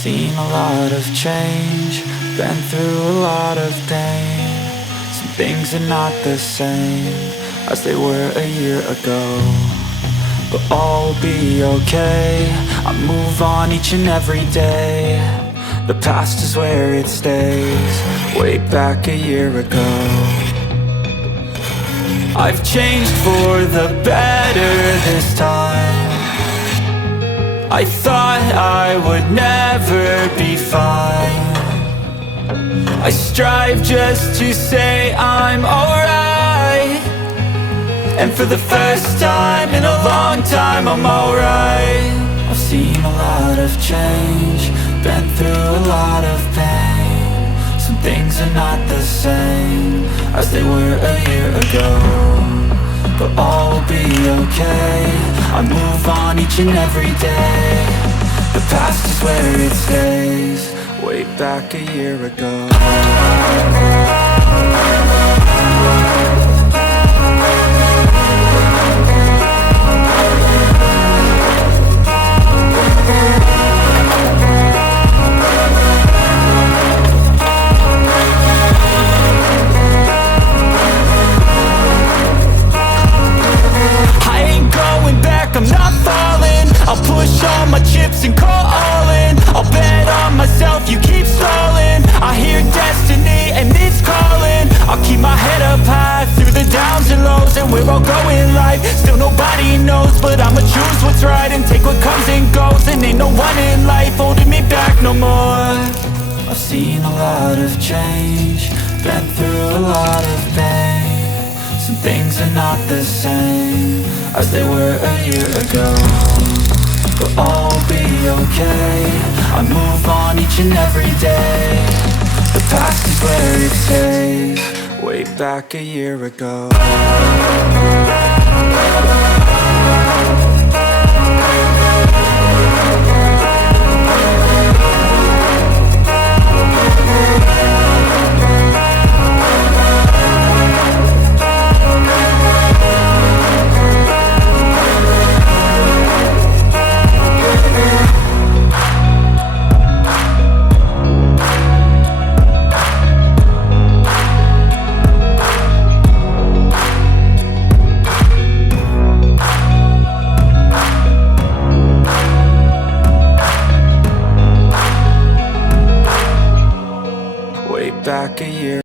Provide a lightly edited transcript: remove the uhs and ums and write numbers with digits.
seen a lot of change, been through a lot of pain. Some things are not the same as they were a year ago, but all will be okay. I move on each and every day. The past is where it stays, way back a year ago. I've changed for the better this time. I thought I would never be fine. I strive just to say I'm alright, and for the first time in a long time I'm alright. I've seen a lot of change, been through a lot of pain. Some things are not the same as they were a year ago, but all will be okay. I move on each and every day. The past is where it stays, way back a year ago. I'm not falling, I'll push all my chips and call all in. I'll bet on myself, you keep stalling. I hear destiny and it's calling. I'll keep my head up high through the downs and lows, and where I'll go in life, still nobody knows. But I'ma choose what's right and take what comes and goes, and ain't no one in life holding me back no more. I've seen a lot of change, been through a lot of pain. Some things are not the same as they were a year ago, but all will be okay. I move on each and every day. The past is where it stays, way back a year ago. Back a year